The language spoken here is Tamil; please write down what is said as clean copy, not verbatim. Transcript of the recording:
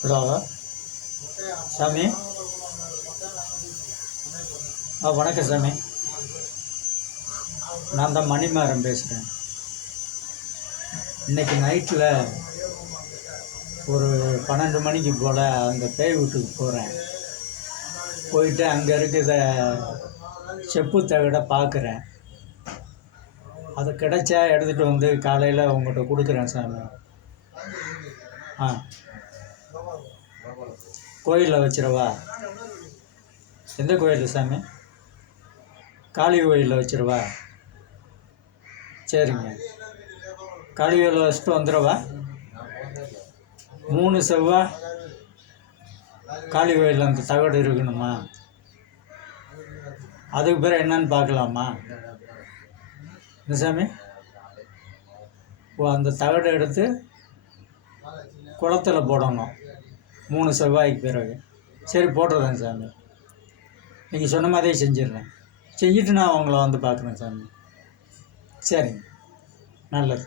ஹலோ சாமி. வணக்கம் சாமி. நான் தான் மணிமாறன் பேசுகிறேன். இன்றைக்கி நைட்டில் ஒரு 12 மணிக்கு போல் அந்த பேய் வீட்டுக்கு போகிறேன். போயிட்டு அங்கே இருக்கிற செப்பு தகடை பார்க்குறேன். அது கிடைச்சா எடுத்துகிட்டு வந்து காலையில் உங்கள்கிட்ட கொடுக்குறேன் சாமி. கோயிலில் வச்சிடவா? எந்த கோயில் சாமி? காளி கோயிலில் வச்சிடவா? சரிங்க, காளி கோயிலில் வச்சுட்டு வந்துடவா? 3 செவ்வாய் காளி கோயிலில் அந்த தகடு இருக்கணுமா? அதுக்கு பிறகு என்னன்னு பார்க்கலாமா? என்ன சாமி? அந்த தகடை எடுத்து குளத்துல போடணும் 3 செவ்வாய்க்கு பிறகு. சரி, போட்டுறேன் சாமி. நீங்கள் சொன்ன மாதிரியே செஞ்சிடுறேன். செஞ்சுட்டு நான் உங்களை வந்து பார்க்குறேன் சாமி. சரிங்க, நல்லது.